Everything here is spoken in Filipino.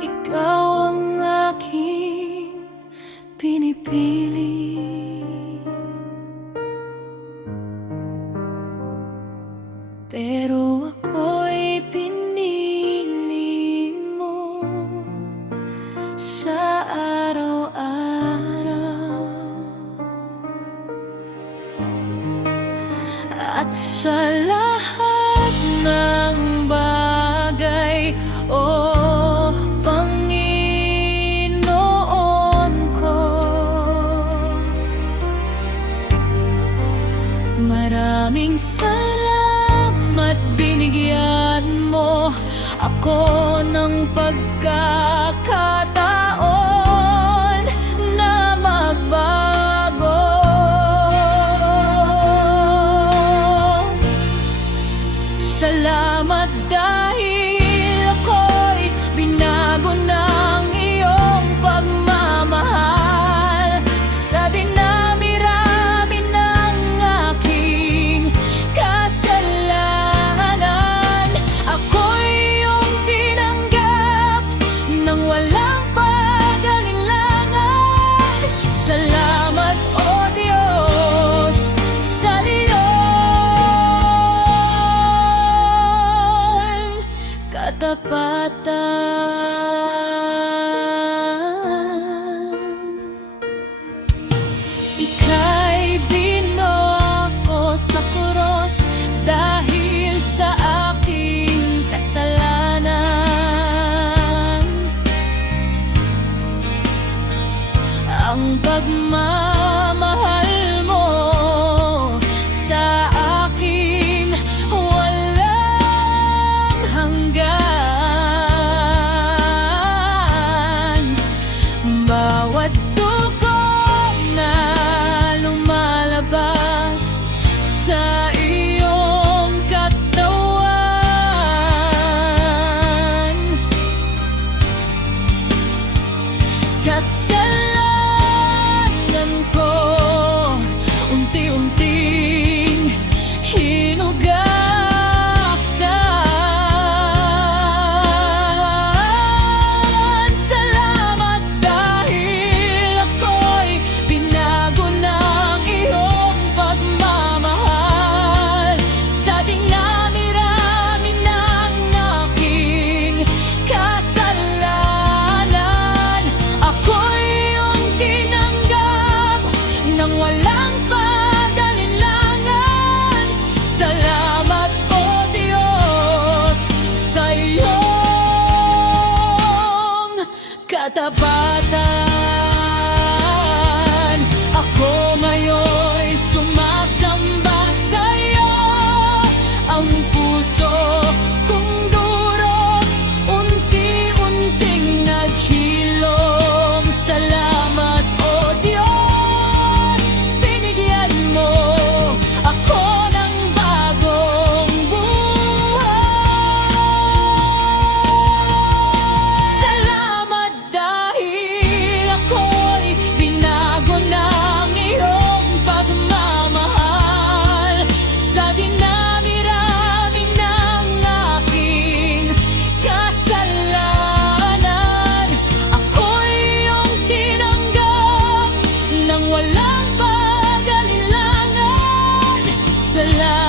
Ikaw ang aking pinipili. Pero ako'y pinili mo sa araw-araw, at sa lahat ng bagay, oh Panginoon ko. Maraming salamat, binigyan mo ako ng pagkakataon na magbago. Salamat dahil ako'y binago ng iyong pagmamahal. Sa dinami-rami ng aking kasalanan, ako'y iyong tinanggap nang walang pag-alinlangan. Salamat, O Diyos, sa iyong katapatan. Ika'y binuo ko sa krus dahil sa aking kasalanan. Ang pagmamahal mo sa akin walang hanggan. Bawat dugo na lumalabas sa iyong katawan, kasalanan ko unti-unting hinugasan. Salamat dahil ako'y binago ng iyong pagmamahal. Sa dinami-rami ng aking kasalanan, ako'y iyong tinanggap nang walang pag-alinlangan. Salamat, O Diyos, sa iyong katapatan. Ako ngayon'y sumasamba sa iyo. Ang puso kong durog unti-unting naghilom. Salamat, O Diyos, binigyan mo ako ng bagong buhay. Salamat dahil ako'y binago ng iyong pagmamahal. Sa dinami-rami ng aking kasalanan, ako'y iyong tinanggap nang walang pag-alinlangan. Salamat